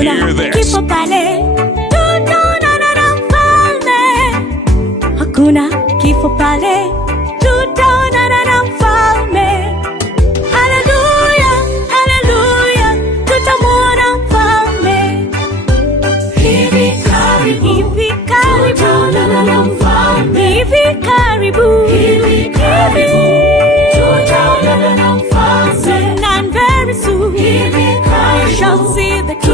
hear this. Kifo pale, tutaonana na mfalme. Hakuna kifo pale, tutaonana na mfalme. Haleluya, haleluya, tutamuona mfalme. Hivi karibu, tutaonana na mfalme. Hivi karibu, tutaonana na mfalme. Soon and very soon, we shall see the King.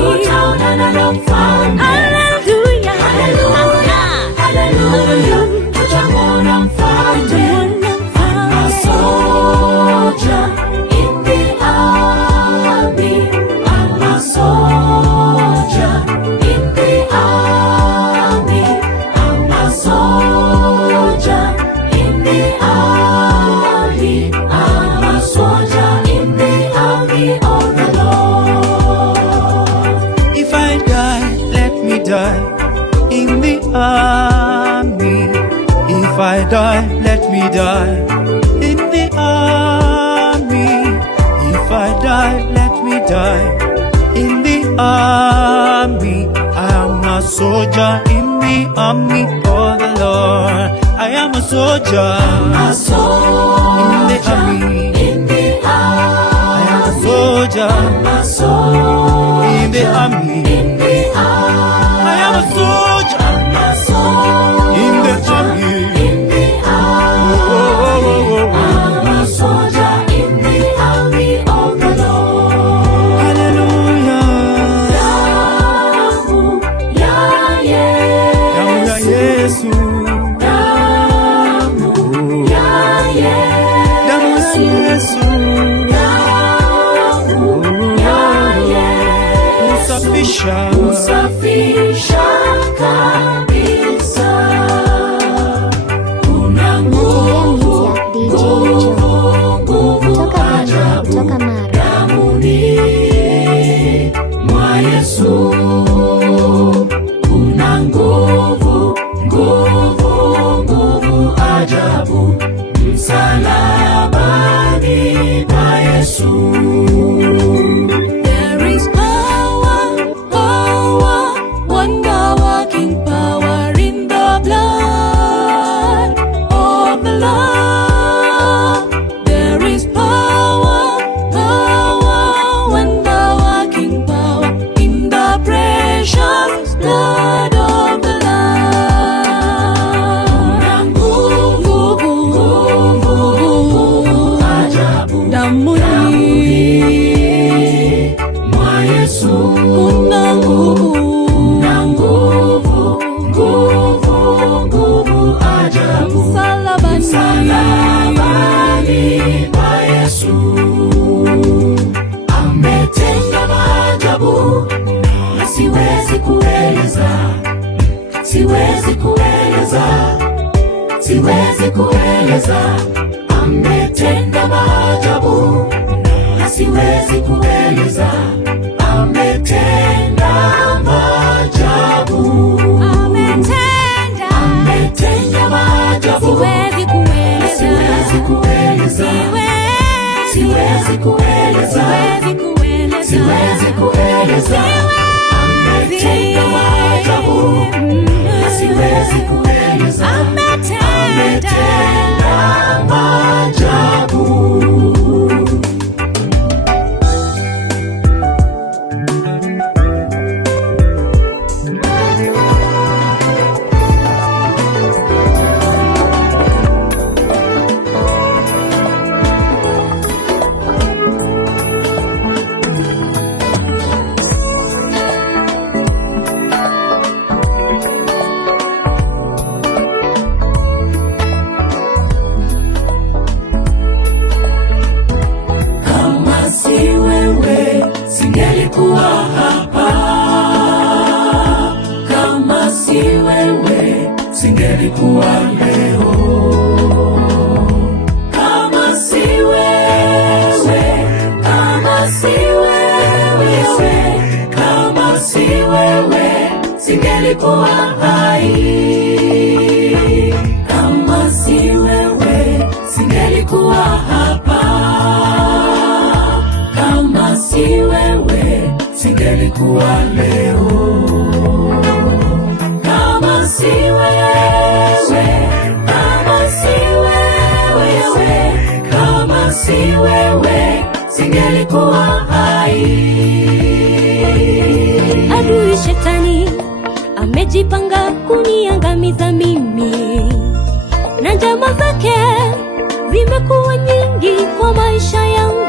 Hallelujah, hallelujah, hallelujah. Tutamuona mfalme. I'm a soldier in the army. I'm a soldier in the army. I'm a soldier in the army. I'm a soldier in the army of the Lord. If I die, let me die in the army. If I die, let me die in the army. If I die, let me die in the army. I am a soldier in the army of the Lord. I am a soldier, A soldier in the army. in the army. I am a soldier A soldier in the army. in the army. I am a soldier A soldier in the army. in the army. I'm a soldier in the army of the Lord. Hallelujah. Damu ya Damu ya Yesu, Yesu. damu ya Damu ya Yesu, Yesu. damu ya Yesu, Usafisha. usafisha kabisa. Kuna nguvu, nguvu ajabu damuni mwa Yesu. Kuna nguvu, nguvu ajabu msalabani pa Yesu. There is power, power, wonder-working power in the blood of the Lord. There is power, power, wonder-working power in the precious blood of the Lamb. Kuna nguvu ajabu damuni mwa Yesu. Kuna nguvu ajabu msalabani pa Yesu. Ametenda maajabu na siwezi kueleza, siwezi kueleza, siwezi kueleza. Ametenda maajabu na siwezi kueleza. Ametenda maajabu, ametenda maajabu, siwezi kueleza, siwezi kueleza, siwezi kueleza, siwezi kueleza. Ametenda maajabu na siwezi kueleza. Ametenda maajabu. Singelikuwa hapa, kama si wewe singelikuwa leo. Kama si wewe, kama si wewe, kama si wewe singelikuwa hai. Kama si wewe singelikuwa hapa, kama si wewe singelikuwa leo. Kama si wewe, kama si wewe, kama si wewe, singelikuwa hai. Adui Shetani amejipanga kuniangamiza mimi, na njama zake zimekuwa nyingi kwa maisha yangu.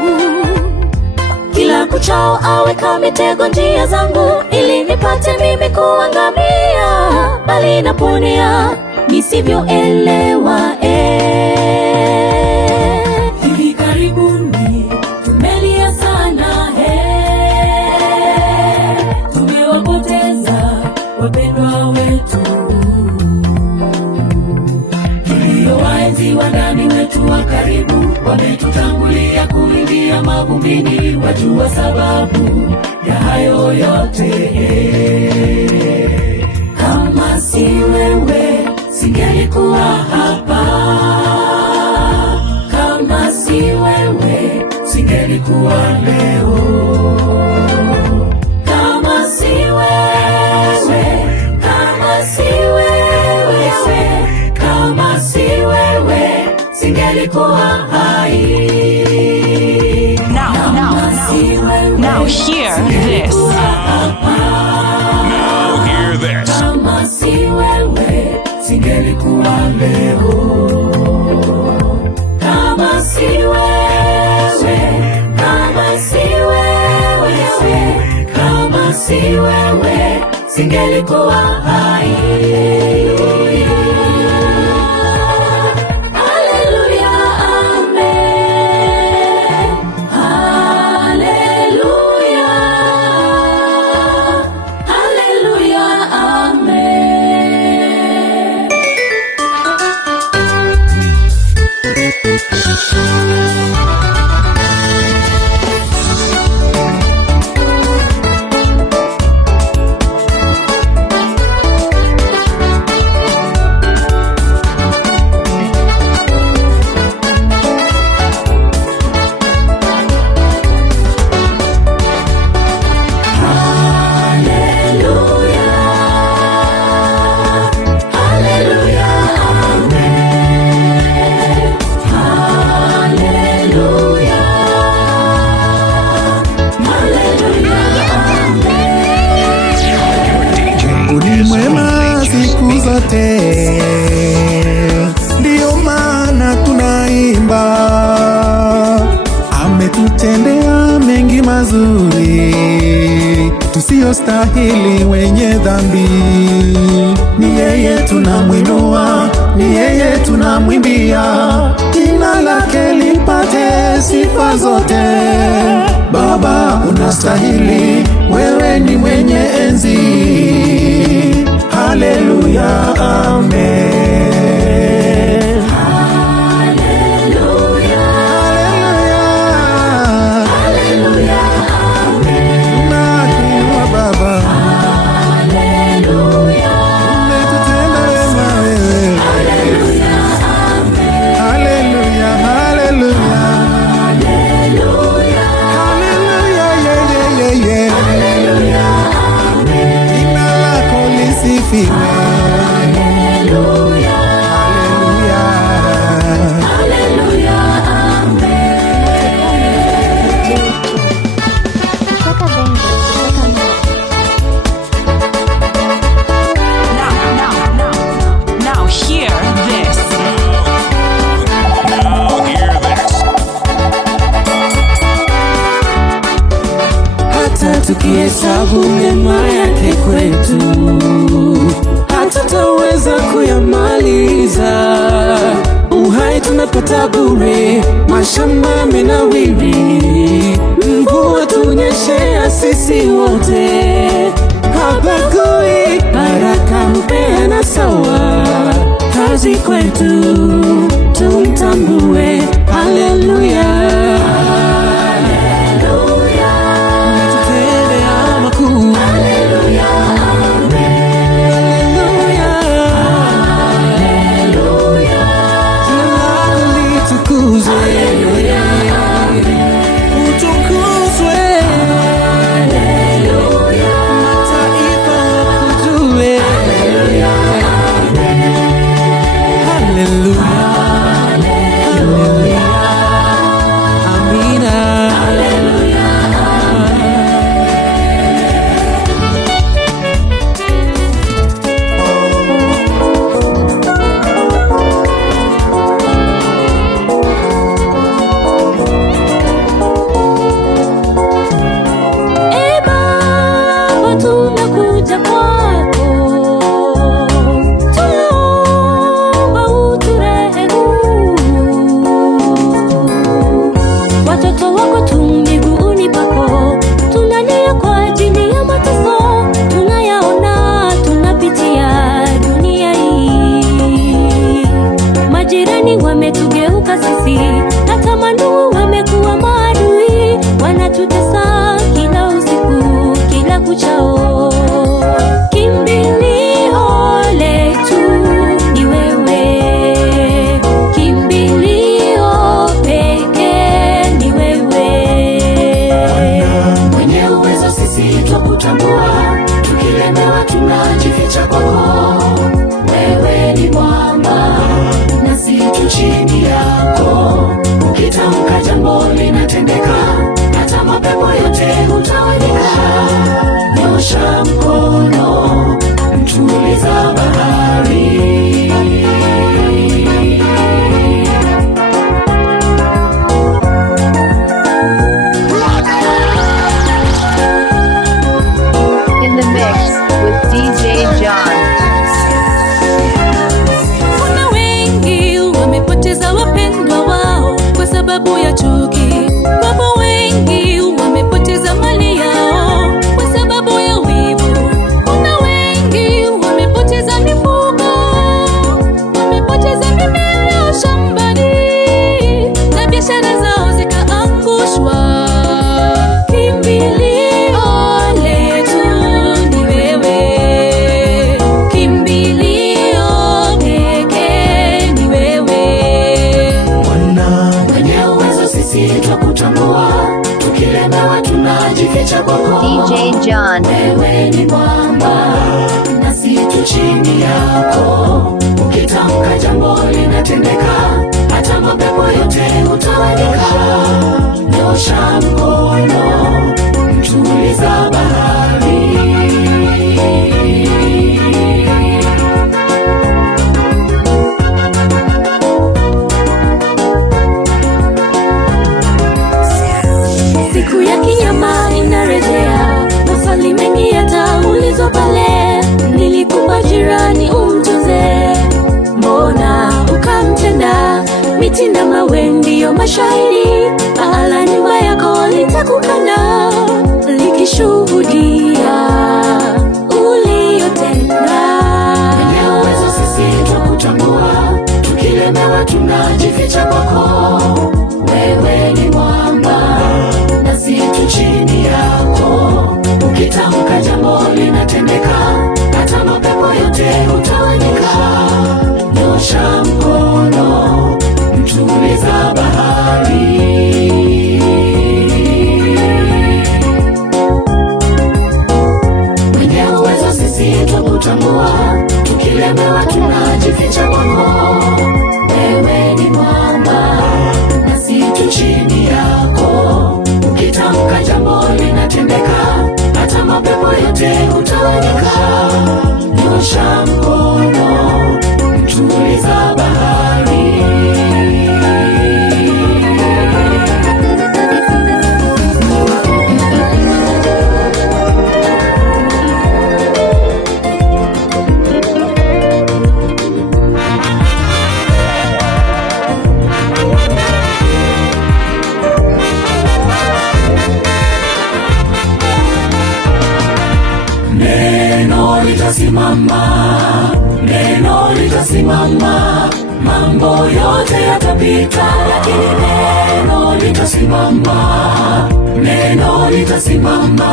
Kila kuchao aweka mitego njia zangu, ili nipate mimi kuangamia, bali naponea nisivyoelewa. Hivi karibuni tumelia sana, tumewapoteza wapendwa wetu, tuliowaenzi wa ndani wetu wa karibu, wametutangulia kuingia mavumbini. Wajua sababu ya hayo yote. Kama si wewe, singelikuwa hapa. Kama si wewe, singelikuwa leo. Kama si wewe, kama si wewe, kama si wewe, singelikuwa hai. Now hear this. Now hear this. Kama si wewe, singelikuwa leo. Kama si wewe, kama si wewe, kama si wewe, singelikuwa hai. Ndiyo maana tunaimba, ametutendea mengi mazuri tusiyostahili, wenye dhambi. Ni yeye tunamwinua, ni yeye tunamwimbia, jina lake lipate sifa zote. Baba unastahili, wewe ni mwenye enzi. Haleluya, amen. Haleluya, Haleluya, amen. Nakuinua Baba, Haleluya, umetutenda wema wewe. haleluya, amen. Haleluya, haleluya, Haleluya, haleluya, yeah. haleluya, amen. Jina lako lisifiwe. Haleluya, Haleluya. haleluya, amen. Now hear this. Now hear this. Hata tukihesabu mema yake kwetu, hatutaweza kuyamaliza. Uhai tumepata bure, mashamba yamenawiri, mvua tunyeshea sisi wote. Habagui, baraka hupeana sawa, kazi kwetu tumtambue. Haleluya, umetutendea makuu. Haleluya, jina lako litukuzwe, utukuzwe. tukilemewa tunajificha kwako. Wewe ni mwamba nasi tu chini yako, ukitamka jambo linatendeka, hata mapepo yote hutawanyika. Nyosha mkono, mtuliza bahari. In the mix with DJ John. Kuna wengi wamepoteza wapendwa wao kwa sababu ya chuki. Wapo wengi wamepoteza mali yao kwa sababu ya wivu. Kuna wengi wamepoteza mifugo, wamepoteza mimea yao shambani, na biashara zao zikaangushwa. Kimbilio letu ni wewe, kimbilio pekee ni wewe. Mwenye uwezo sisi twakutambua, tukilemewa tunajificha kwako. DJ John. Wewe ni mwamba nasi tu chini yako, ukitamka jambo linatendeka, hata mapepo yote hutawanyika. Nyosha mkono, mtuliza bahari. Siku ya kinyama inarejea, maswali mengi yataulizwa pale. Nilikupa jirani umtunze, mbona ukamtenda? Miti na mawe ndiyo mashahidi, pahala nyumba yako litakukana, likishuhudia uliyotenda. Mwenye uwezo sisi twakutambua, tukilemewa tunajificha kwako. Wewe ni mwamba nasi tu chini yako, ukitamka jambo linatendeka, hata mapepo yote hutawanyika. Nyosha mkono, mtuliza bahari. Mwenye uwezo sisi twakutambua, tukilemewa tunajificha kwako. Wewe ni mwamba nasi tu chini yako, ukitamka jambo linatendeka, hata mapepo yote hutawanyika. Nyosha mkono, mtuliza bahari. Neno litasimama, neno litasimama, mambo yote yatapita, lakini neno litasimama, neno litasimama,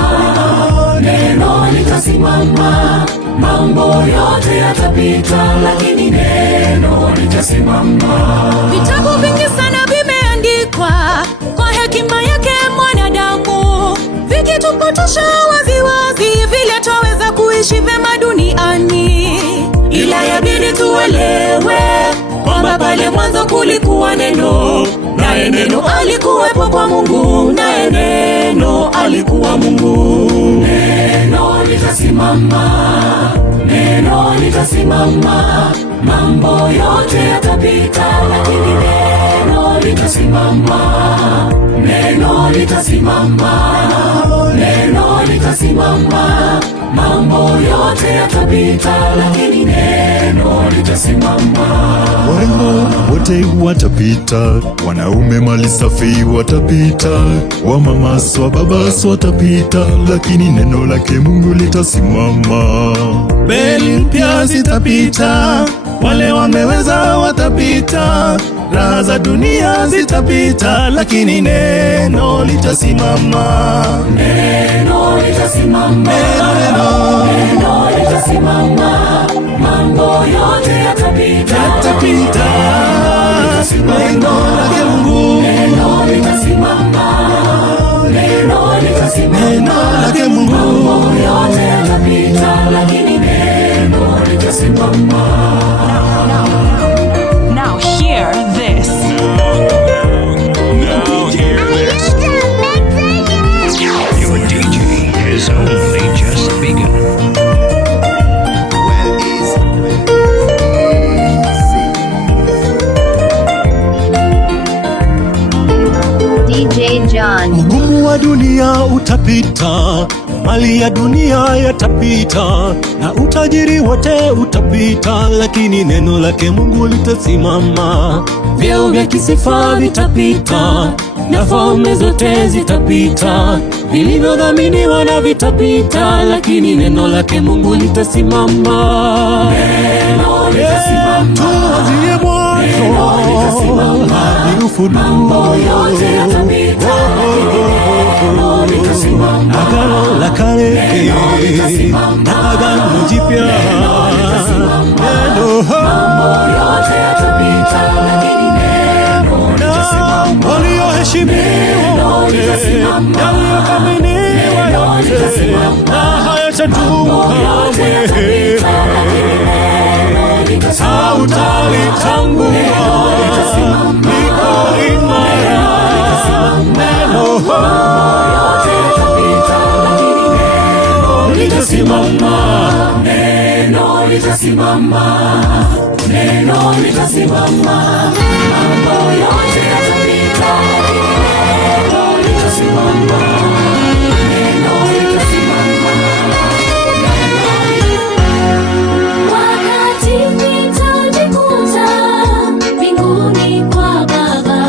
neno litasimama, mambo yote yatapita, lakini neno litasimama. Vitabu vingi sana vimeandikwa kwa hekima yake mwanadamu, vikitupotosha waziwazi vile twaweza kuishi vema duniani. Ila yabidi tuelewe kwamba pale mwanzo kulikuwa neno, naye neno alikuwepo kwa Mungu, naye neno alikuwa Mungu. Neno litasimama, neno litasimama, mambo yote yatapita, lakini neno litasimama, neno litasimama, neno litasimama, mambo yote yatapita, lakini neno litasimama. Warembo wote watapita, wanaume mali safi watapita, wamamas wa babas watapita, lakini neno lake Mungu litasimama. Beli mpya zitapita, wale wameweza watapita, raha za dunia zitapita, lakini neno litasimama. Neno litasimama, neno litasimama, mambo yote yatapita, Yatapita, neno lake Mungu, neno litasimama, neno litasimama, neno lake Mungu. mambo yote yatapita, lakini nitasimama. Now hear this. Now hear this. Your DJ has only just begun. DJ John. Ugumu wa dunia utapita, mali ya dunia yatapita, na utajiri wote utapita, lakini neno lake Mungu litasimama. Vyeo vya kisifa vitapita, na falme zote zitapita, vilivyodhaminiwa na vitapita, lakini neno lake Mungu litasimama. Neno litasimama. Tuanzie mwanzo hadi ufunuo. Mambo yote yatapita, neno litasimama. Agano la kale na agano jipya, Mambo yote yatapita, lakini neno litasimama. walioheshimiwa wote, yaliyokaminiwa yote, na hayatadumu kamwe. Hautalitangua, liko imara neno litasimama. Neno litasimama. Neno litasimama. Mambo yote yatapita, neno litasimama. Neno litasimama. Wakati nitajikuta mbinguni kwa Baba,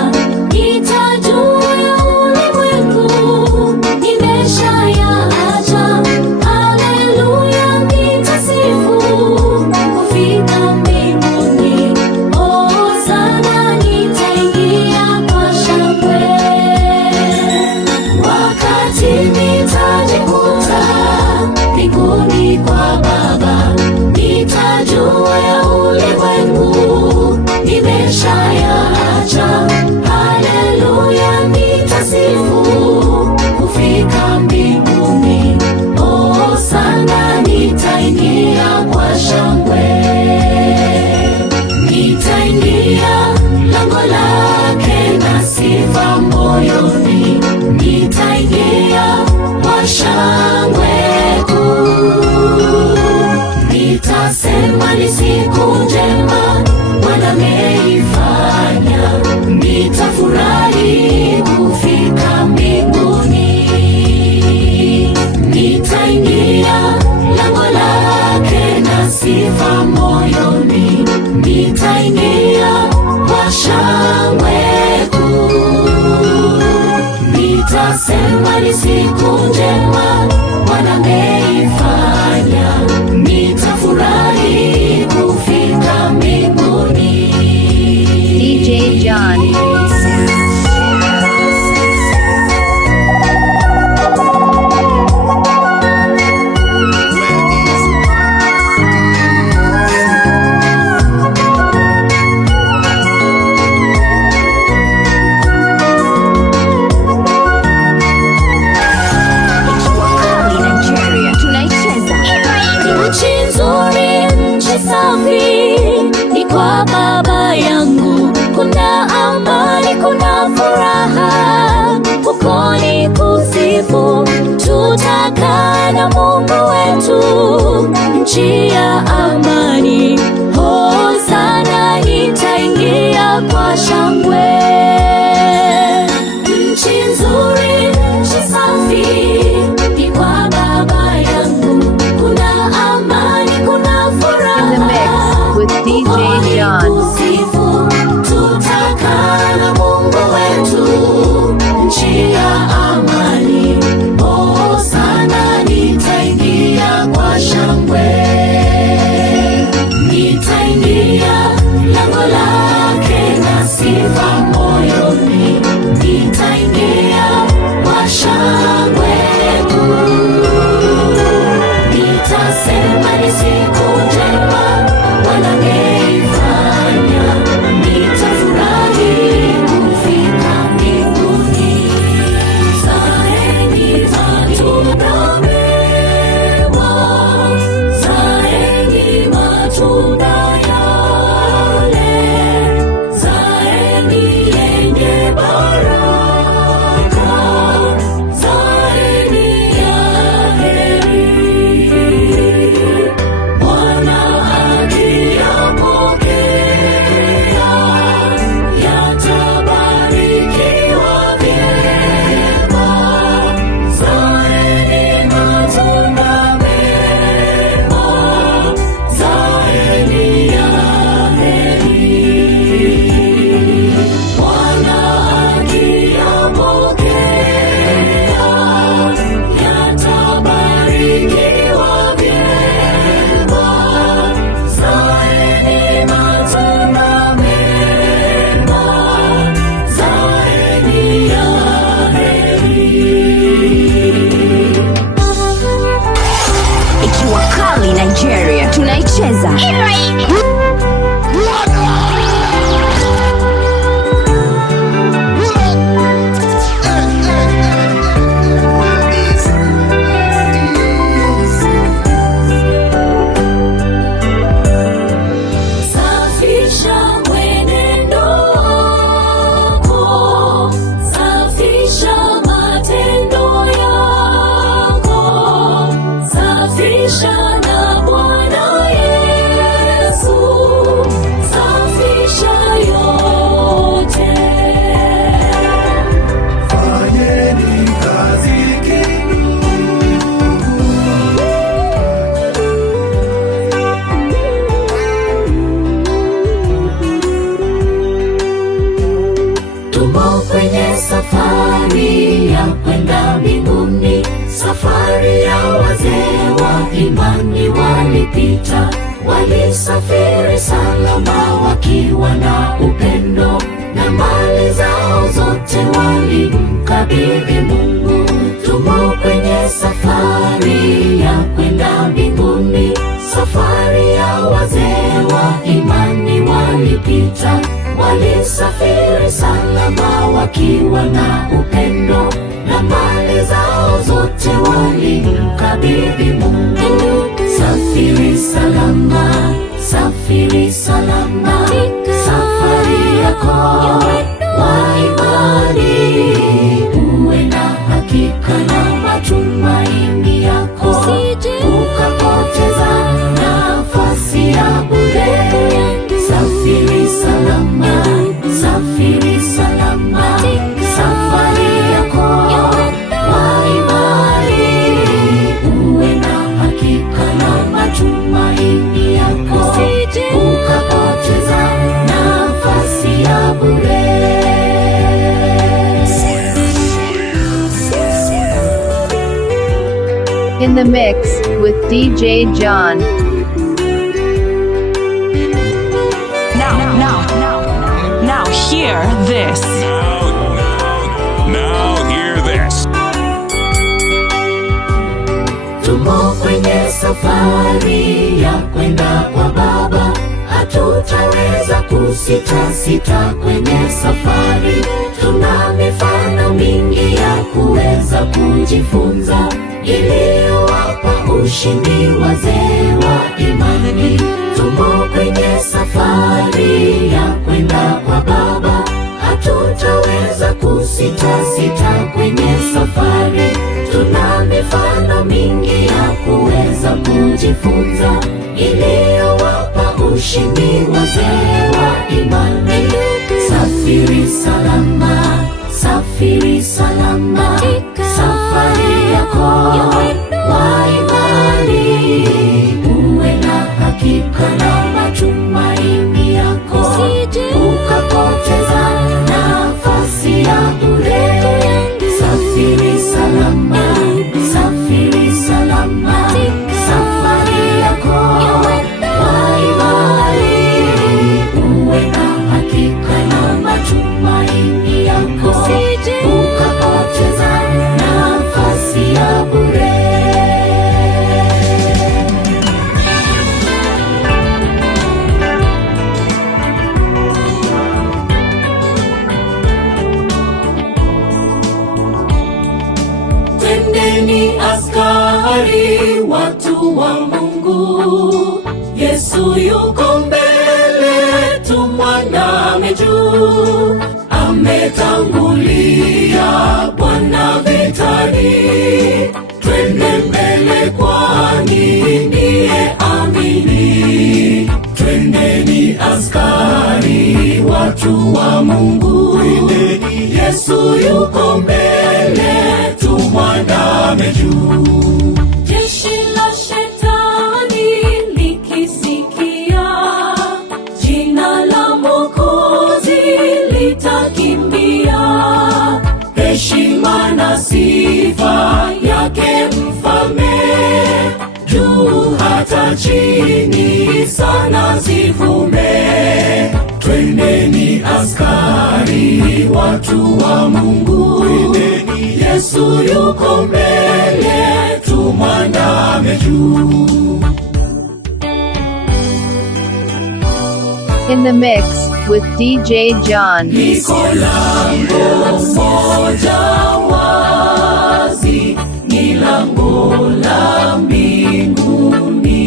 nitajua ya ulimwengu nimeshayaacha. Haleluya, nitasifu kufika mbinguni. Oh, sana nitaingia kwa shangwe. Wakati nitajikuta mbinguni kwa Baba, nitajua ya ulimwengu nimeshayaacha. Haleluya, nitasifu kufika mbinguni. Oh, sana nitaingia kwa shangwe. Nitaingia lango lake na sifa moyoni. Nitaingia kwa shangwe kuu. Nitasema ni siku njema Bwana ameifanya. Nitafurahi kufika mbinguni. Nitaingia lango lake na sifa moyoni. Nitaingia kwa shangwe kuu. Nitasema ni siku njema Bwana ameifanya. Nitafurahi kufika mbinguni. DJ John. Nchi nzuri, nchi safi ni kwa Baba yangu. Kuna amani, kuna furaha, huko ni kusifu. Tutakaa na Mungu wetu, nchi ya amani. Hosana, nitaingia kwa shangwe. Nchi nzuri, nchi safi ni kwa Baba yangu. Kuna amani, kuna furaha. In the mix with DJ John. Kusifu, tutakaa na Mungu wetu, nchi ya amani. Oh, sana nitaingia kwa shangwe. Nitaingia lango lake na sifa moyoni. Nitaingia kwa shangwe kuu. Nitasema ni siku njema Bwana ameifanya. Nitafurahi kufika mbinguni. Zaeni matunda mema, zaeni matunda Kigali, Nigeria. Tunaicheza. Safari ya kwenda mbinguni, safari ya wazee wa imani walipita, walisafiri salama wakiwa na upendo, na mali zao zote walimkabidhi Mungu. Tumo kwenye safari ya kwenda mbinguni, safari ya wazee wa imani walipita, walisafiri salama wakiwa na upendo, na mali zao zote walimkabidhi Mungu. Safiri salama, safiri salama, safari yako wa imani, uwe na hakika na matumaini yako, ukapoteza nafasi ya bure. Safiri salama, safiri salama, safari yako wa imani, uwe na hakika na matumaini yako, ukapoteza nafasi ya bure. In the mix with DJ John. Now hear this. Now hear this. Tumo kwenye safari ya kwenda kwa Baba, hatutaweza kusita kwenye safari. Tuna mifano mingi ya kuweza kujifunza, iliyowapa ushindi wazee wa imani. Tumo kwenye safari ya kwenda kwa Baba, hatutaweza kusita kwenye safari. Tuna mifano mingi ya kuweza kujifunza, iliyowapa ushindi wazee wa imani. Safiri salama, safiri salama, safari yako wa imani, uwe na hakika na matumaini yako, ukapoteza nafasi ya bure. Safiri salama, safiri salama, safari yako wa imani, uwe na hakika na matumaini yako, ukapoteza nafasi ya bure. Twendeni askari, watu wa Mungu, Yesu yuko mbele, tumwandame juu. Ametangulia Bwana vitani, twende mbele kwani ndiye amini. Twendeni askari, watu wa Mungu, Yesu yuko mbele, tumwandame juu. Jeshi la shetani likisikia jina la Mwokozi litakimbia, heshima na sifa yake mfalme, juu hata chini sana zivume. Twendeni askari, watu wa Mungu, Yesu yuko mbele, tumwandame juu. In the mix with DJ John. Liko lango moja wazi, ni lango la mbinguni,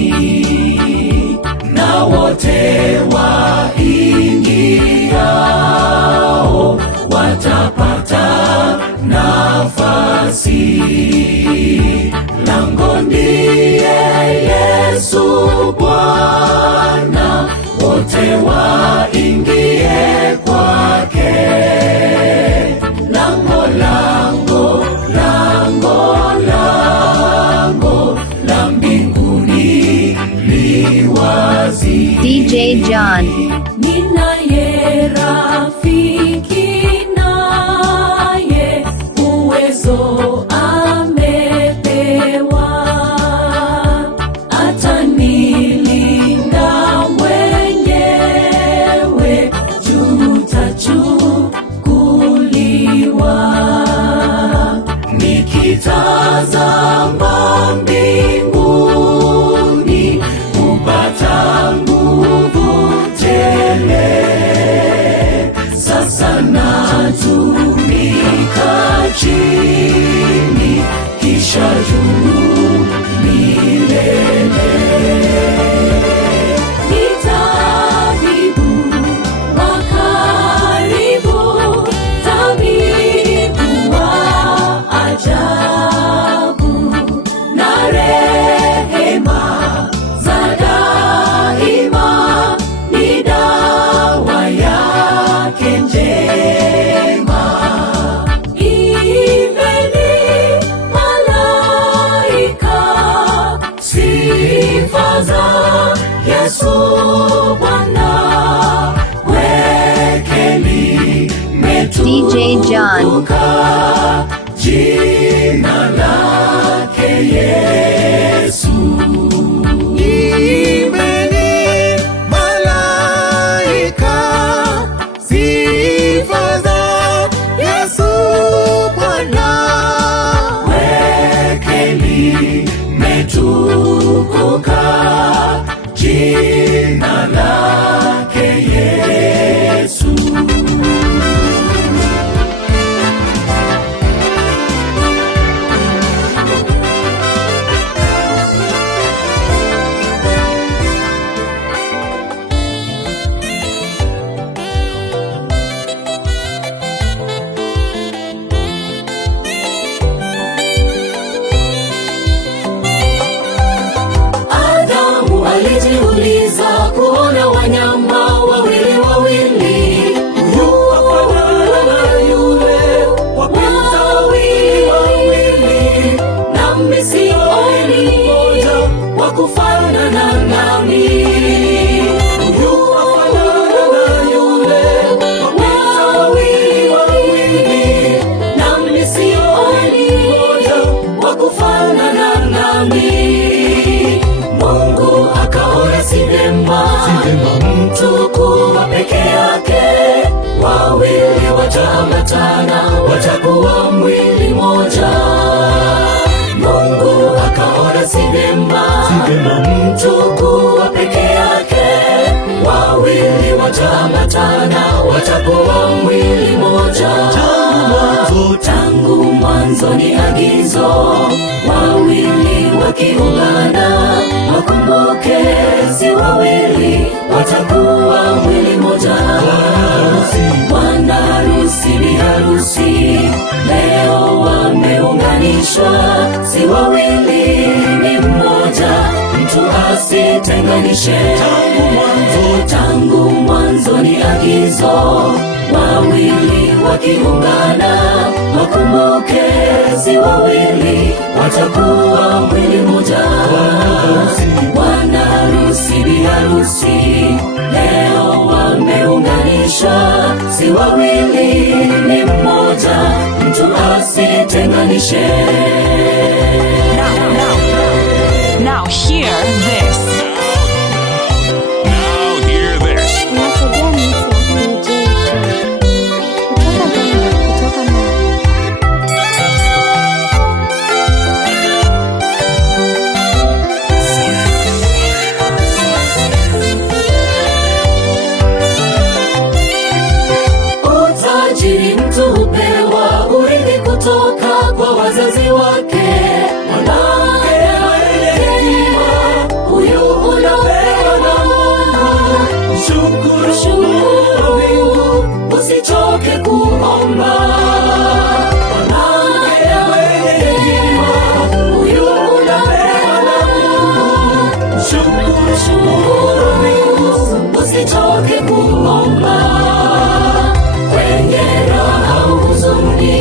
na wote waingiao watapata nafasi. Lango ndiye Yesu Bwana, wote waingie kwake. Lango, lango, lango, lango la mbinguni li wazi. DJ John. Ninaye rafiki naye uwezo amepewa, atanilinda mwenyewe, tutachukuliwa. Nikitazama mbinguni kupata nguvu tele, sasa natumika chini, kisha juu milele. Ni tabibu wa karibu, tabibu wa ajabu, na rehema za daima ni dawa yake njema. Imbeni malaika sifa za Yesu Bwana, wekeli DJ John. metukuka jina lake Yesu. Imbeni malaika sifa za Yesu Bwana, wekeli metukuka jina lake Yesu. Adamu alijiuliza kuona wanyama wawili wawili, huyu afanana na yule, wapenda wawili, nami sioni mmoja wa kufanana nami. Huyu afanana na yule, wapenda wawili, nami sioni mmoja wa kufanana nami. Mungu akaona si vyema mtu kuwa peke yake, wawili wataambatana, watakuwa mwili moja. Mungu akaona si vyema mtu kuwa peke yake, wawili wataambatana, watakuwa mwili moja. Tangu mwanzo ni agizo, wawili wakiungana, wakumbuke si wawili, watakuwa mwili moja. Bwana harusi bi harusi leo wameunganishwa, si wawili ni mmoja, mtu asitenganishe. Tangu mwanzo ni agizo, wawili wakiungana, wakumbuke si wawili, watakuwa mwili moja. Bwana harusi bi harusi leo wameunganishwa, si wawili ni mmoja, mtu asitenganishe. Now hear this. Now hear this. Unasaidia miti ya DJ John. Kutoka Bongo, kutoka Mara. shukuru Mungu, usichoke kuomba. Mwanamke mwenye hekima, huyu unapewa na Mungu. Shukuru Mungu, usichoke kuomba. Kwenye raha huzuni,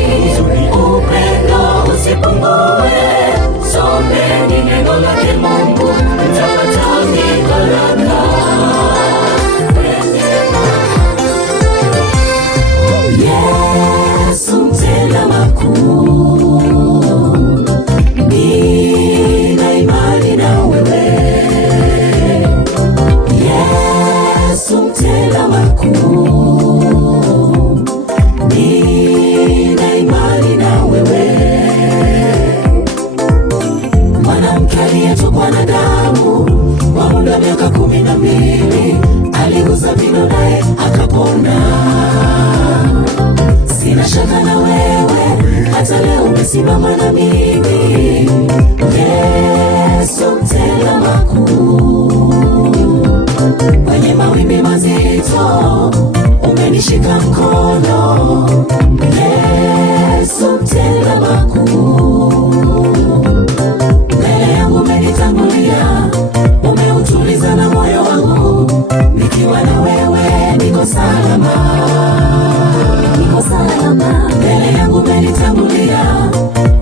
upendo usipungue. Someni neno lake Mungu, mtapata baraka. Yesu mtenda makuu, nina imani na wewe. Yesu mtenda makuu, nina imani na wewe. Mwanamke aliyetokwa na damu kwa muda wa miaka 12 aligusa vino naye akapona. Sina shaka na wewe, hata leo umesimama na mimi. Yesu mtenda makuu, kwenye mawimbi mazito umenishika mkono. Yesu mtenda makuu, mbele yangu umenitangulia, umeutuliza na moyo wangu. Nikiwa na wewe niko salama, niko salama. Mbele yangu umenitangulia,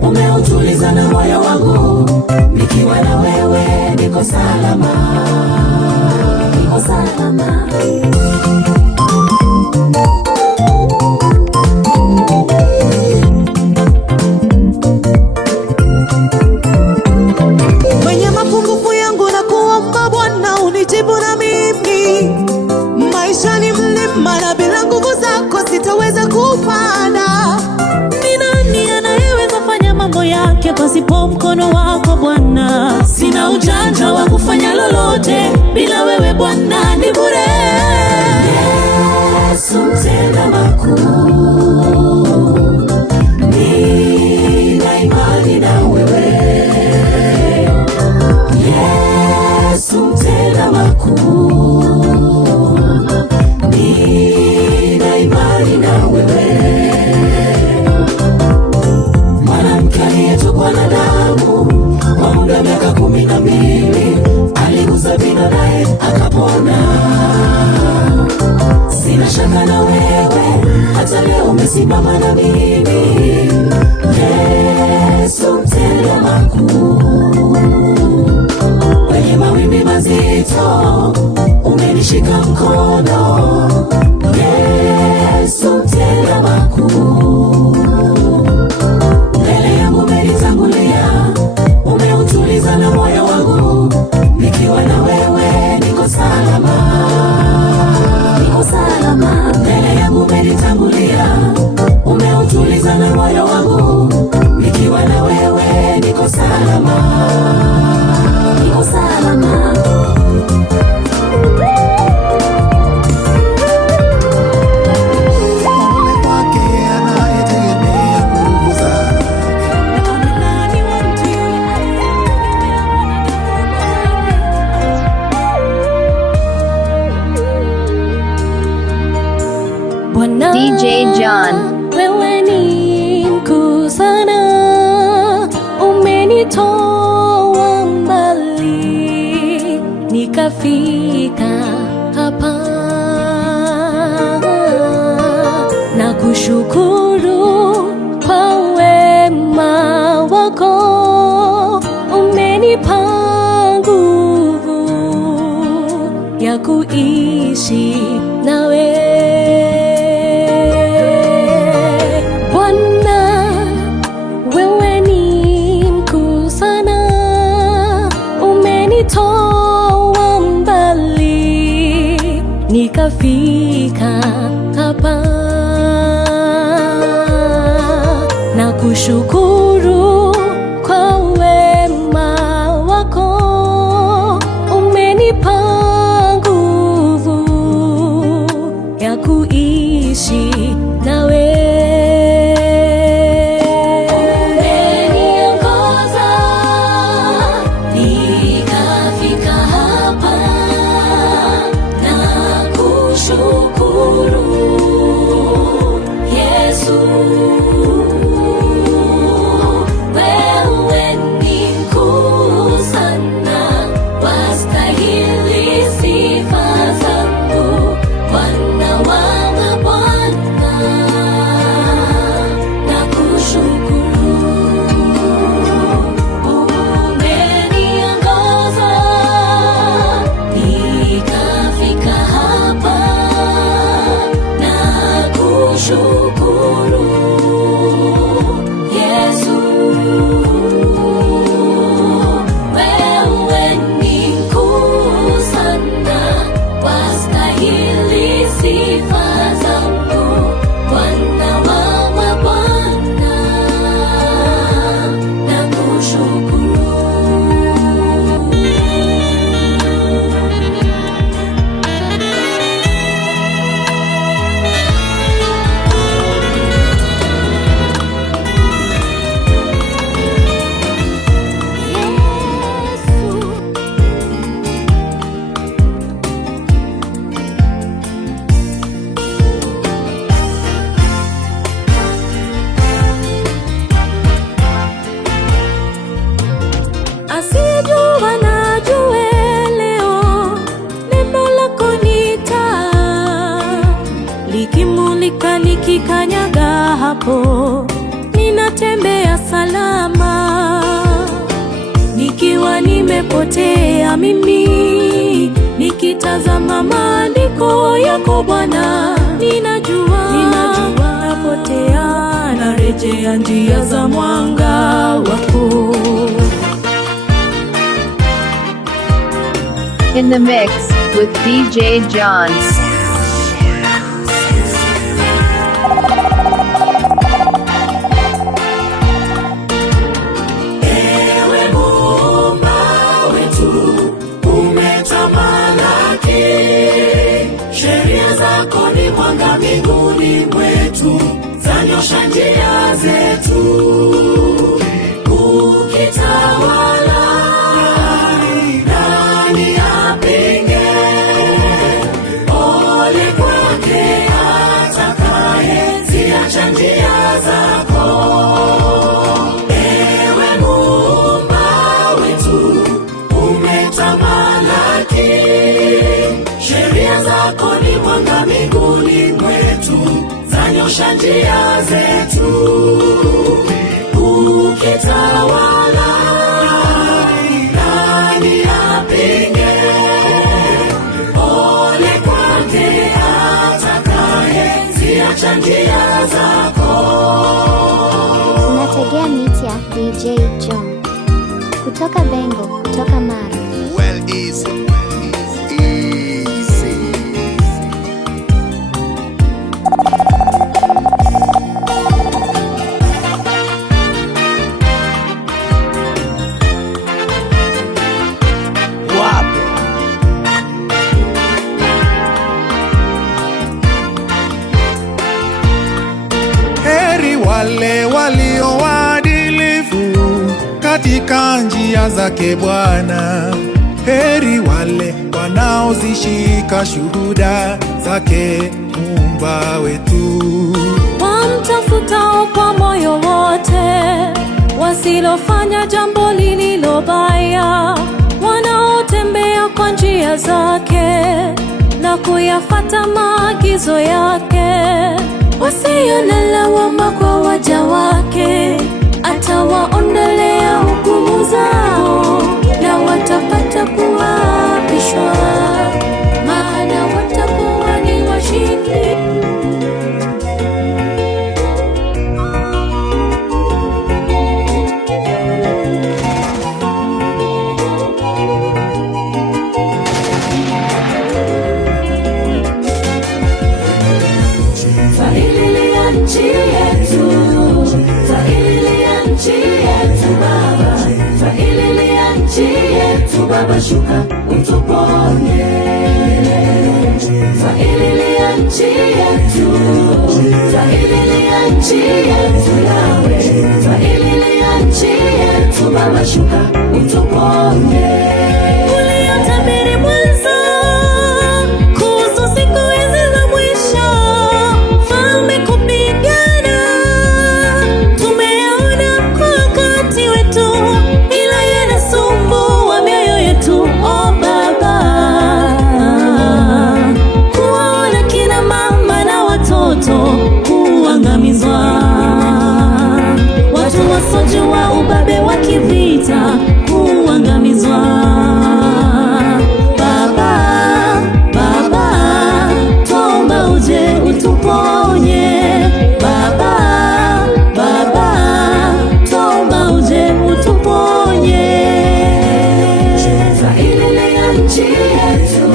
umeutuliza na moyo wangu. Nikiwa na wewe niko salama, niko salama. Kwenye mapungufu yangu na kuomba Bwana unijibu na mimi. Maisha ni mlima na bila nguvu zako sitaweza kupanda. Ni nani anayeweza fanya mambo yake pasipo mkono wako Bwana? Sina ujanja wa kufanya lolote, bila wewe Bwana ni bure. Yesu mtenda makuu, nina imani na wewe. Yesu mtenda makuu, nina imani na wewe. Mwanamke aliyetokwa na damu kwa muda wa miaka 12 aligusa vino naye akapona. Sina shaka na wewe, hata leo umesimama na mimi. Yesu mtenda makuu, kwenye mawimbi mazito umenishika mkono. Yesu mtenda makuu, mbele yangu umenitangulia, umeutuliza na moyo wangu. Nikiwa na wewe niko salama, niko salama. Mbele yangu umenitangulia, umeutuliza na moyo wangu. Nikiwa na wewe niko salama, niko salama. DJ John. Wewe ni mkuu sana, umenitoa mbali nikafika hapa. Na kushukuru kwa wema wako, umenipa nguvu ya kuishi nawe. Toa mbali nikafika hapa. Na kushukuru kwa wema wako, umenipa nguvu ya kuishi nawe. Nikafika hapa na wako ninatembea salama, nikiwa nimepotea mimi, nikitazama maandiko yako Bwana, ninajua napotea, narejea njia za mwanga wako. In the mix with DJ John. Ewe Muumba wetu, umetamalaki, sheria zako ni mwanga miguuni mwetu, zanyosha njia zetu, ukitawala nani apinge? Ole kwake atakayeziacha njia zako. Ewe Muumba wetu, umetamalaki, sheria zako ni mwanga miguuni mwetu, zanyosha njia zetu, ukitawala nani apinge? Ole kwake atakayeziacha njia zako. Unategea miti ya DJ John kutoka Bengo, kutoka Mara. Well, easy. Heri wale walio waadilifu katika njia zake Bwana. Heri wale wanaozishika shuhuda zake Muumba wetu. Wamtafutao kwa moyo wote, wasilofanya jambo lililo baya, wanaotembea kwa njia zake na kuyafata maagizo yake, wasio na lawama kwa waja wake, atawaondolea hukumu zao, na watapata kuapishwa, maana watakuwa ni washindi. Faililia nchi yetu, faililia nchi yetu Baba, faililia nchi yetu Baba, shuka utuponye. Faililia nchi yetu, faililia nchi yetu Yawe, faililia nchi yetu Baba, shuka utuponye. Uliyotabiri mwanzo kuhusu siku hizi za mwisho, falme kupigana, tumeyaona kwa wakati wetu, ila yanasumbua mioyo yetu. O Baba, kuwaona kina mama na watoto kuangamizwa, watu wasojua ubabe wa kivita kuangamizwa. Baba, Baba, tuomba uje utuponye. Baba, Baba, tuomba uje utuponye. Faililia nchi yetu,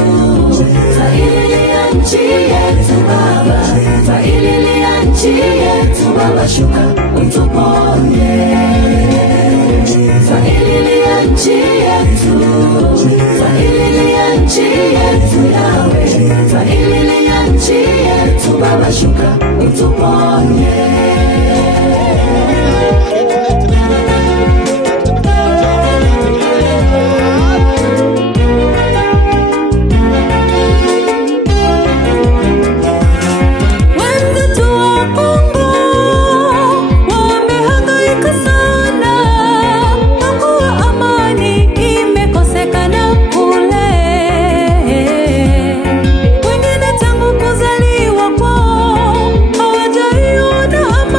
faililia nchi yetu Baba, faililia nchi yetu Baba, shuka utuponye. Faililia nchi yetu, faililia nchi yetu Yawe, faililia nchi yetu Baba, shuka utuponye. Wenzetu wa Kongo wamehangaika sana, kwa kuwa amani imekosekana kule. Wengine tangu kuzaliwa kwao hawajaiona amani.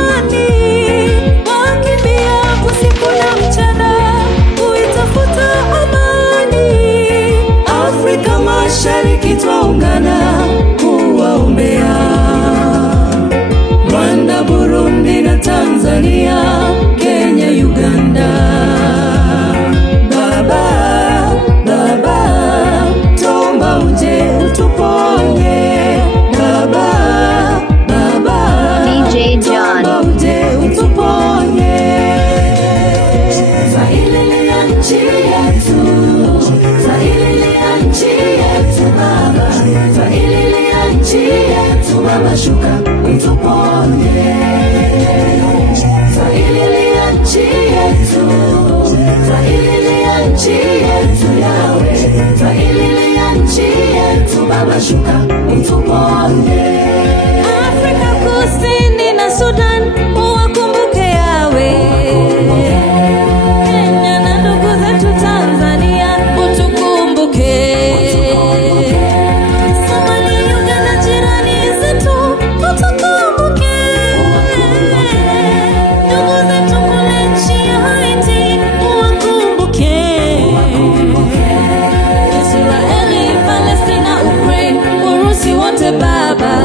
yetu Baba, twaililia nchi yetu Baba, shuka utuponye. Twaililia nchi yetu, twaililia nchi yetu Yawe, twaililia nchi yetu Baba, shuka utuponye. Afrika Kusini na Sudan uwakumbuke Yawe. Kenya na ndugu zetu Tanzania utukumbuke. Somalia, Uganda, jirani zetu utukumbuke. Ndugu zetu kule nchi ya Haiti uwakumbuke. Israeli, Palestina, Ukraine, Urusi wote Baba.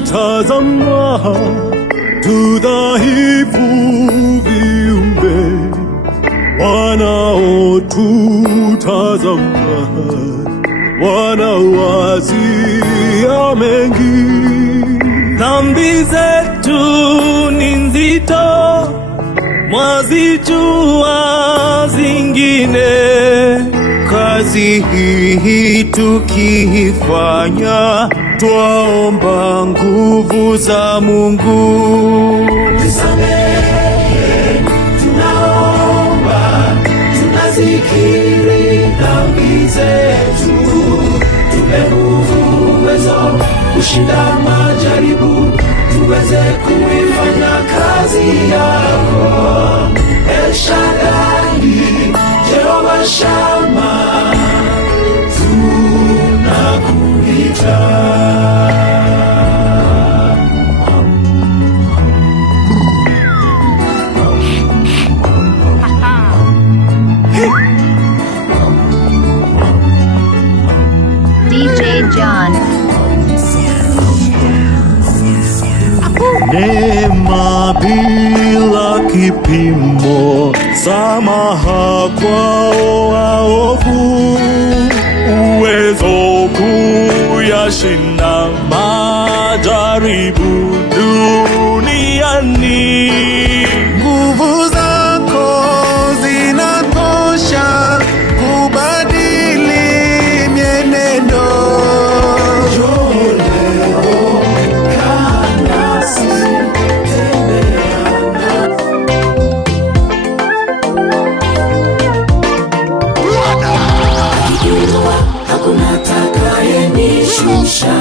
Tunapojitazama tudhaifu viumbe, wanaotutazama wanawazia mengi. Dhambi zetu ni nzito, mwazijua zingine. Kazi hii tukifanya, twaomba nguvu za Mungu. Tusamehe, tunaomba, tunazikiri dhambi zetu. Tupe uwezo kushinda majaribu, tuweze kuifanya kazi yako. El Shaddai, Jehova Shama, tunakuita. DJ John. Neema bila kipimo, samaha kwao waovu, uwezo kuyashinda majaribu duniani. Nguvu zako zinatosha kubadili mienendo. Hakuna atakayenishusha,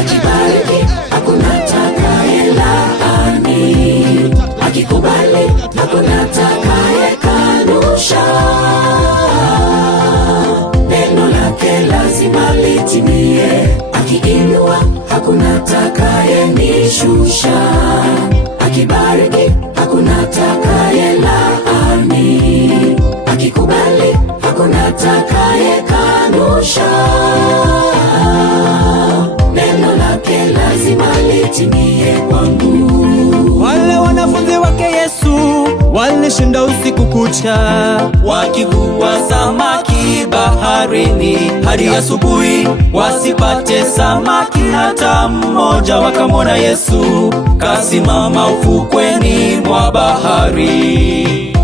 akibariki hakuna atakayelaani, akikubali hakuna atakayekanusha. Neno lake lazima litimie, akiinua hakuna atakayenishusha, akibariki hakuna atakayelaani, akikubali hakuna atakayekanusha. Neno lake lazima litimie kwangu. Wale wanafunzi wake Yesu walishinda usiku kucha, wakivua samaki baharini hadi asubuhi, wasipate samaki hata mmoja. Wakamwona Yesu kasimama ufukweni mwa bahari,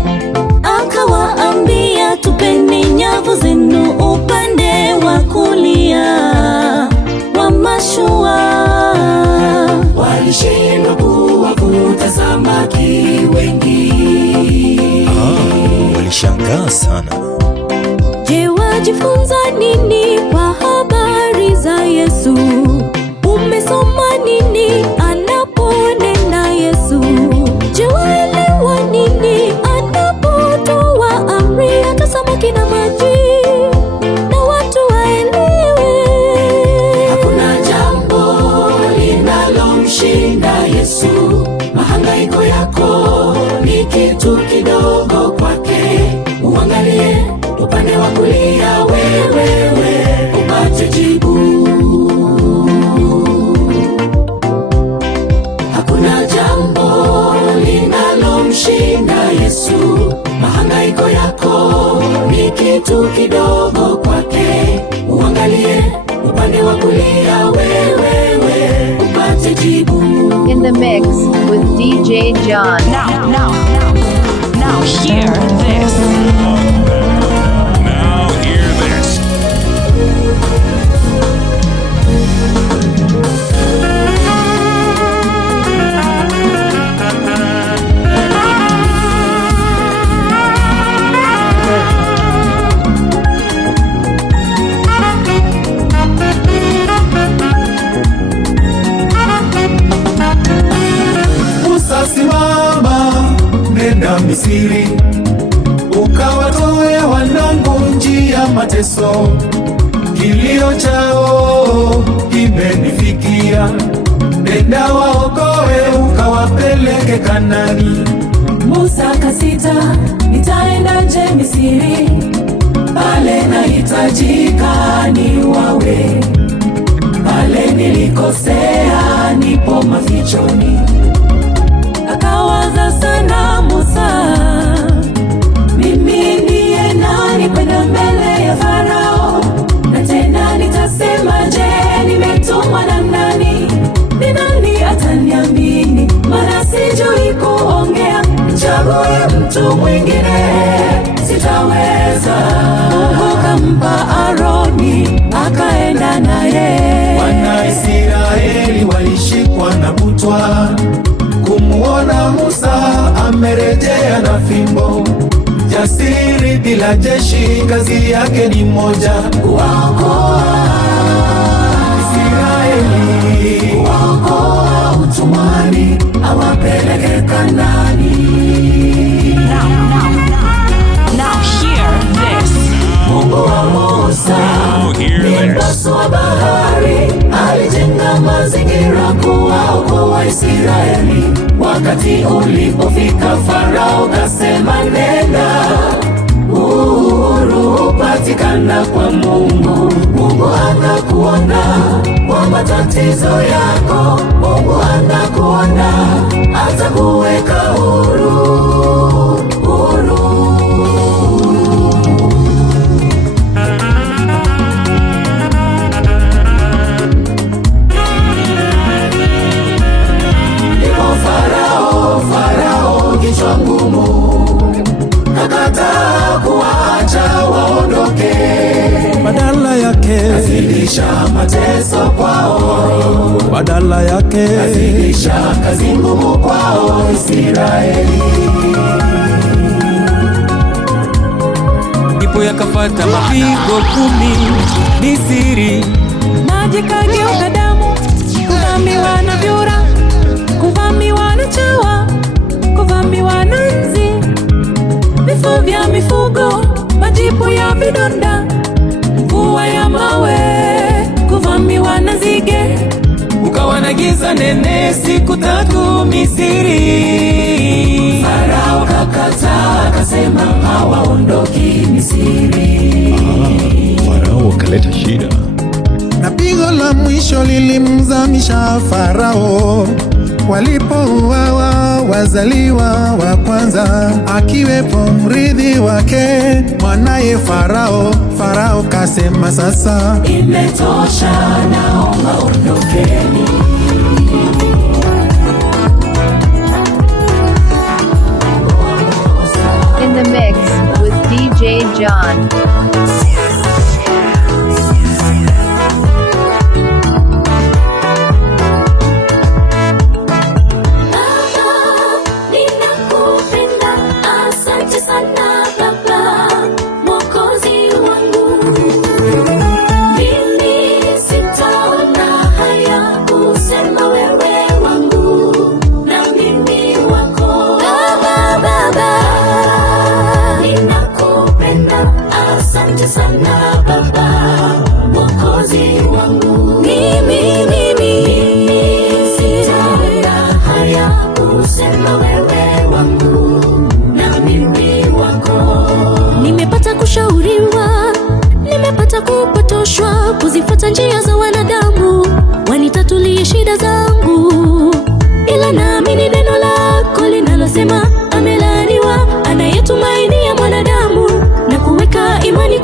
akawaambia, tupeni nyavu zenu upande wa kulia wa mashua. Walishindwa kuwavuta samaki wengi. Walishangaa sana. Je, wajifunza nini kwa habari za Yesu? Umesoma nini anaponena Yesu? Je, waelewa nini anapotoa amri hata samaki na maji na watu waelewe? Hakuna jambo linalomshinda Yesu. Mahangaiko yako ni kitu kidogo kwake. Uangalie upande kitu kidogo kwake. Uangalie upande wa kulia wewe upate jibu. In the mix with DJ John. Now hear this. Now hear this. Musa, simama, nenda Misri, ukawatoe wanangu njia mateso. Kilio chao kimenifikia, nenda waokoe ukawapeleke Kanani. Musa kasita, nitaendaje Misri? Pale nahitajika ni wawe, pale nilikosea nipo mafichoni. Akawaza sana Musa, mimi ndiye nani kwenda mbele ya Farao? Na tena nitasema je, nimetumwa na nani? Ni nani ataniamini? Maana sijui kuongea. Nichague mtu mwingine sitaweza. Mungu kampa Aroni, akaenda naye. Wana Israeli walishikwa na butwa kumuona Musa amerejea na fimbo. Jasiri bila jeshi, kazi yake ni moja, kuwaokoa Israeli, kuwaokoa utumwani, awapeleke Kanani. Now hear this. Mungu wa Musa ni mpasua bahari, alijenga mazingira kuwaokoa Israeli. Wakati ulipofika Farao kasema nenda, uhuru upatikana kwa Mungu. Mungu anakuona kwa matatizo yako, Mungu anakuona atakuweka huru. Farao kichwa ngumu, kakataa kuacha waondoke. Badala yake kazidisha mateso kwao, badala yake kazidisha kazi ngumu kwao Israeli. ndipo yakafata mapigo 10 Misri. Maji kageuka damu, kuvamiwa na vyura, kuvamiwa na chawa, kuvamiwa na nzi, vifo vya mifugo, majipu ya vidonda, mvua ya mawe, kuvamiwa na nzige. Ukawa na giza nene siku 3 Misri. Farao kakataa, akasema hawaondoki Misri. Farao kaleta shida. Na pigo la mwisho lilimzamisha Farao, walipouawa wazaliwa wa kwanza, akiwepo mrithi wake mwanaye Farao. Farao kasema sasa imetosha, naomba ondokeni. In the mix with DJ John. Sana Baba, Mwokozi wangu. Mimi sitaona haya kusema wewe wangu na mimi wako. Nimepata kushauriwa, nimepata kupotoshwa, kuzifuata njia za wanadamu, wanitatulie shida zangu. Ila naamini neno lako linalosema amelaaniwa anayetumainia mwanadamu na kuweka imani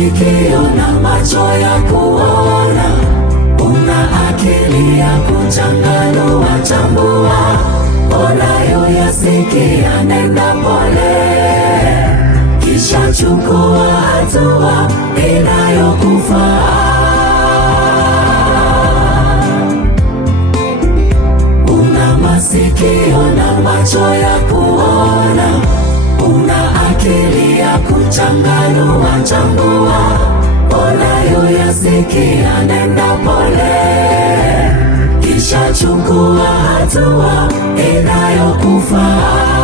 masikio na macho ya kuona, una akili ya kuchanganua chambua, unayoyasikia nenda pole, kisha chukua hatua inayokufaa. Una masikio na macho ya kuona, una akili ya kuchanganua chambua, unayoyasikia nenda pole, kisha chukua hatua inayokufaa.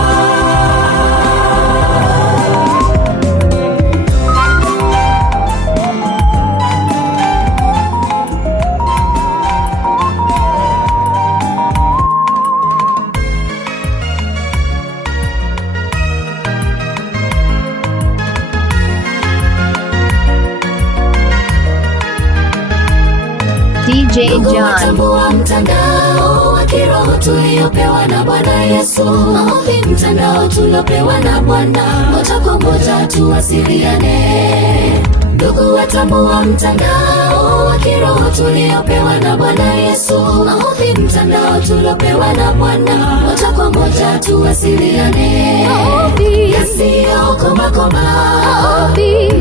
DJ John. Tambua mtandao wa kiroho tuliopewa na Bwana Yesu. Maombi mtandao tuliopewa na Bwana, moja kwa moja tuwasiliane. Ndugu watambua mtandao wa kiroho tuliopewa na Bwana Yesu. Maombi mtandao tuliopewa na Bwana, moja kwa moja tuwasiliane. Maombi yasiyo koma,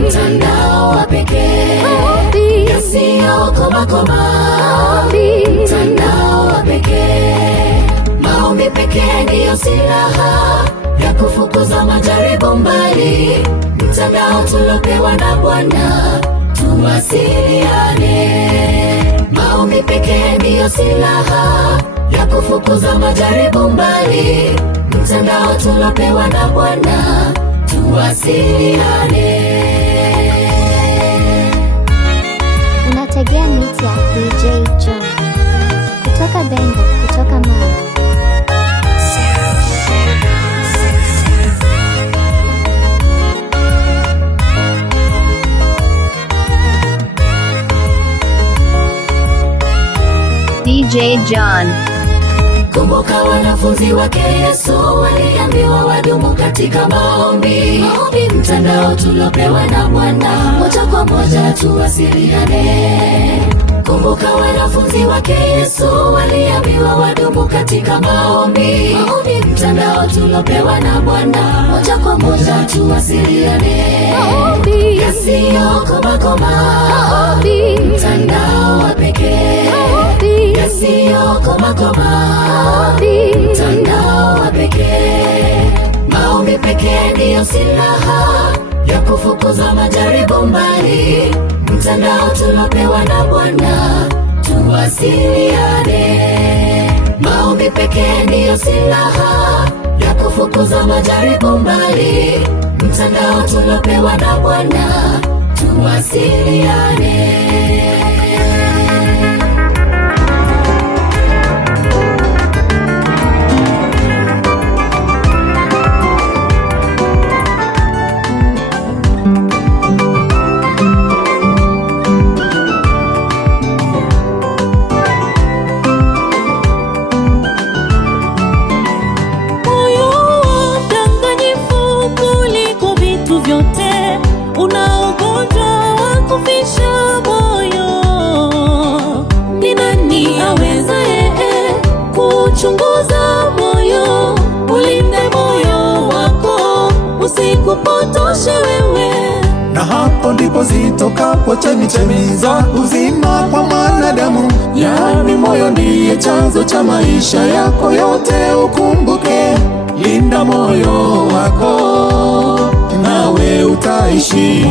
mtandao wa pekee. Maombi yasiyo koma, mtandao wa pekee. Maombi pekee ndiyo silaha ya kufukuza majaribu mbali. Mtandao tuliopewa na Bwana, tuwasiliane. Maombi pekee ndiyo silaha ya kufukuza majaribu mbali. Mtandao tuliopewa na Bwana, tuwasiliane. Unategea miti ya DJ John kutoka Bengo, kutoka Mara. DJ John. Kumbuka wanafunzi wake Yesu waliambiwa wadumu katika maombi. Maombi mtandao tuliopewa na Bwana, moja kwa moja tuwasiliane. Kumbuka wanafunzi wake Yesu waliambiwa wadumu katika maombi. Maombi mtandao tuliopewa na Bwana, moja kwa moja tuwasiliane. Maombi yasiyo koma, mtandao wa pekee. Yasiyo koma, mtandao wa pekee. Maombi pekee ndiyo silaha ya kufukuza majaribu mbali. Mtandao tuliopewa na Bwana, tuwasiliane. Maombi pekee ndiyo silaha ya kufukuza majaribu mbali. Mtandao tuliopewa na Bwana, tuwasiliane. Chunguza moyo, ulinde moyo wako, usikupotoshe wewe. Na hapo ndipo zitokapo chemichemi za uzima kwa mwanadamu. Yani moyo ndiye chanzo cha maisha yako yote, ukumbuke. Linda moyo wako, nawe utaishi.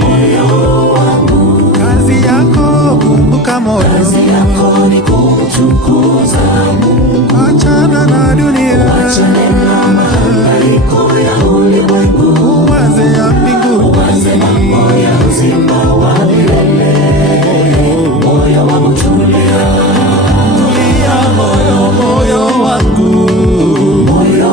Moyo wangu, kazi yako kumbuka moyo. Kazi yako ni kumtukuza Mungu. Achana na dunia, achana na mahangaiko ya ulimwengu, uwaze ya mbinguni, uwaze mambo ya uzima wa milele. Moyo wangu tulia, tulia moyo wangu. Moyo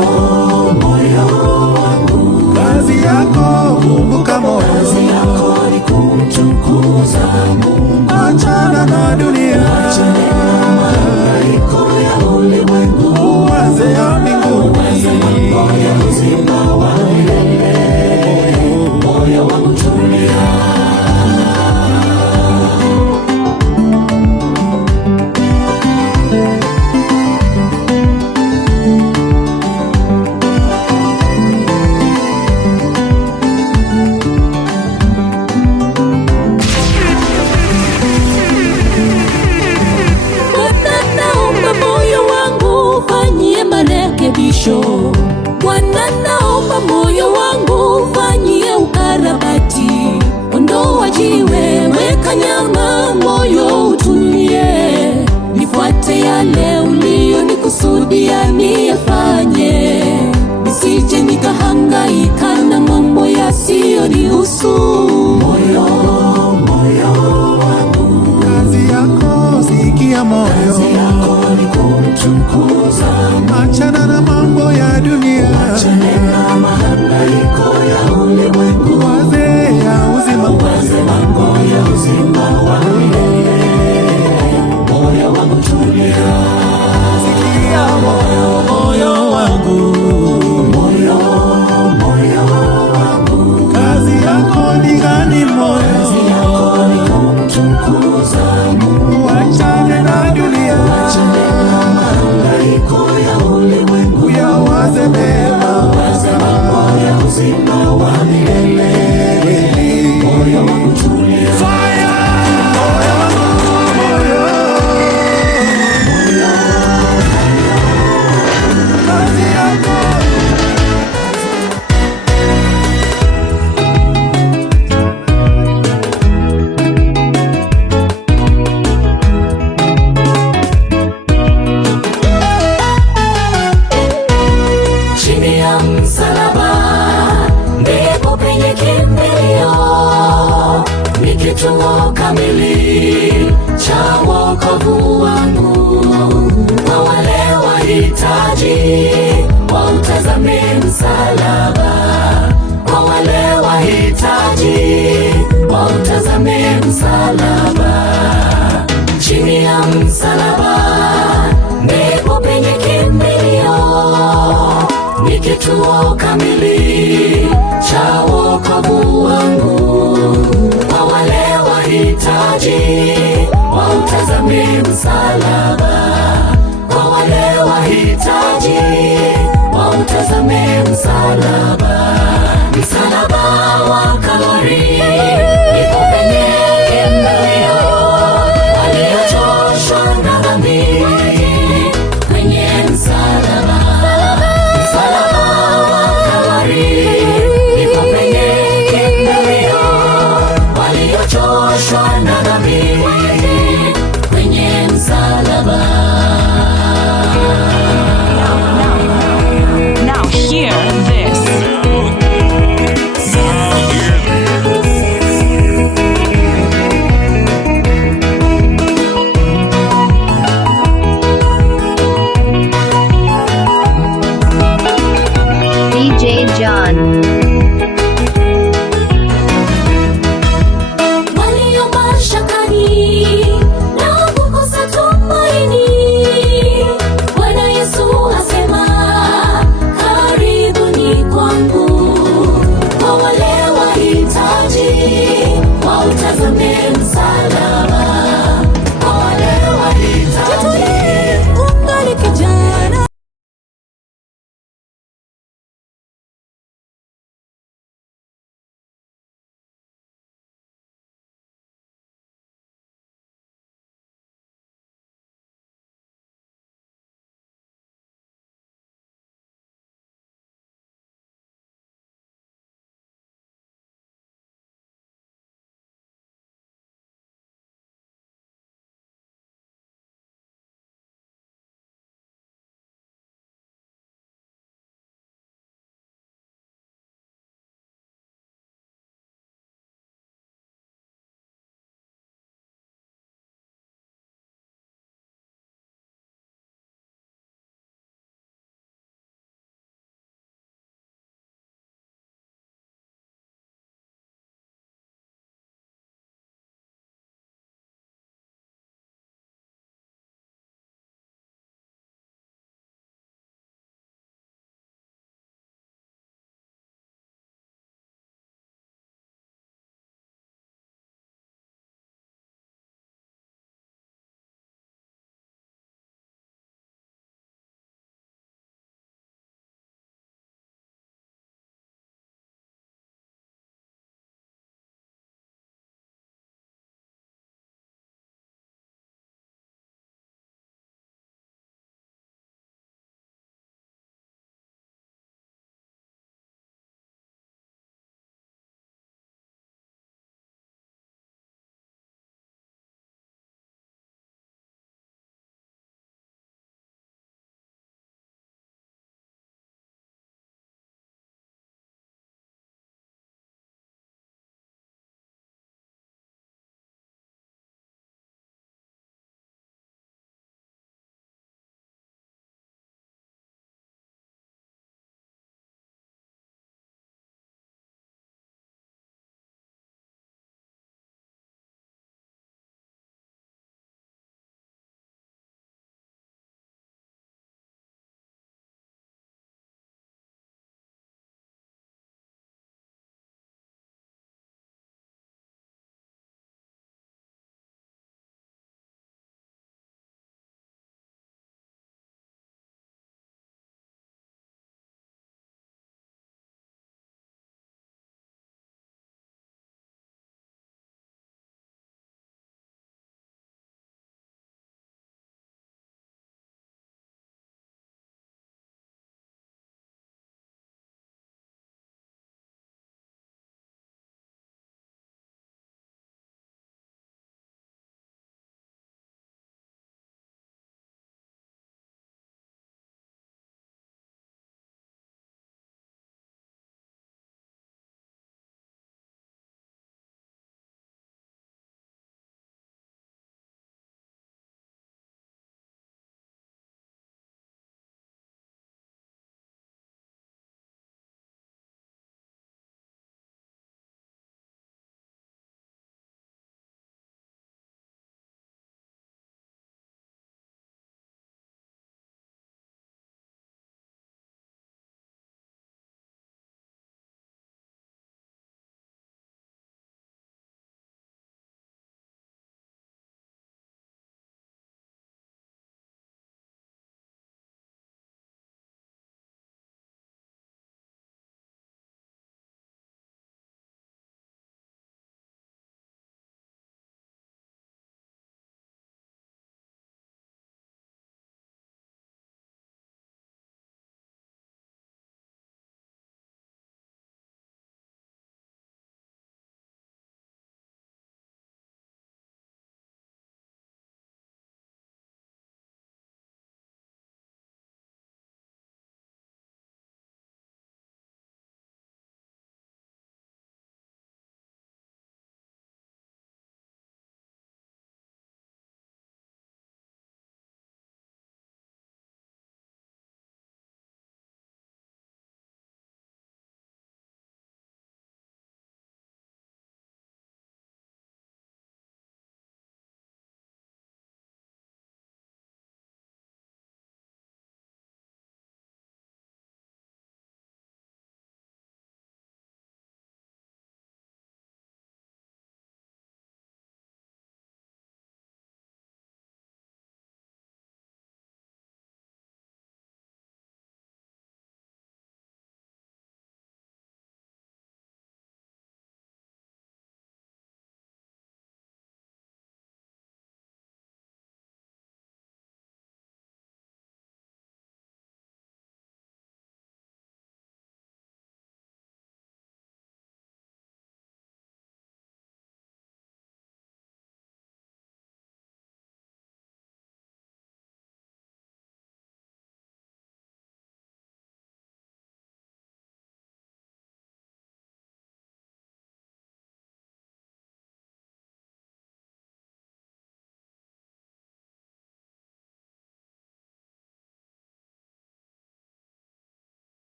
wangu, kazi yako kumbuka moyo. Kazi yako ni kumtukuza Mungu. Achana na dunia, achana na mahangaiko ya ulimwengu, uwaze ya mbinguni, uwaze mambo ya uzima wa milele. Moyo wangu tulia. uzima wa milele. Moyo wangu tulia, chini ya msalaba ndipo penye kimbilio, ni kituo kamili cha wokovu wangu. Kwa wale wahitaji wautazame msalaba, kwa wale wahitaji wautazame msalaba. Chini ya msalaba ndipo penye kimbilio, ni kituo kamili cha wokovu wangu. Kwa wale wahitaji wautazame msalaba, kwa wale wahitaji wautazame msalaba. Msalaba wa Kalvari ndipo penye kimbilio, waliochoshwa na dhambi kwenye msalaba. Msalaba wa Kalvari ndipo penye kimbilio, waliochoshwa na dhambi kwenye msalaba. Now hear this. DJ John.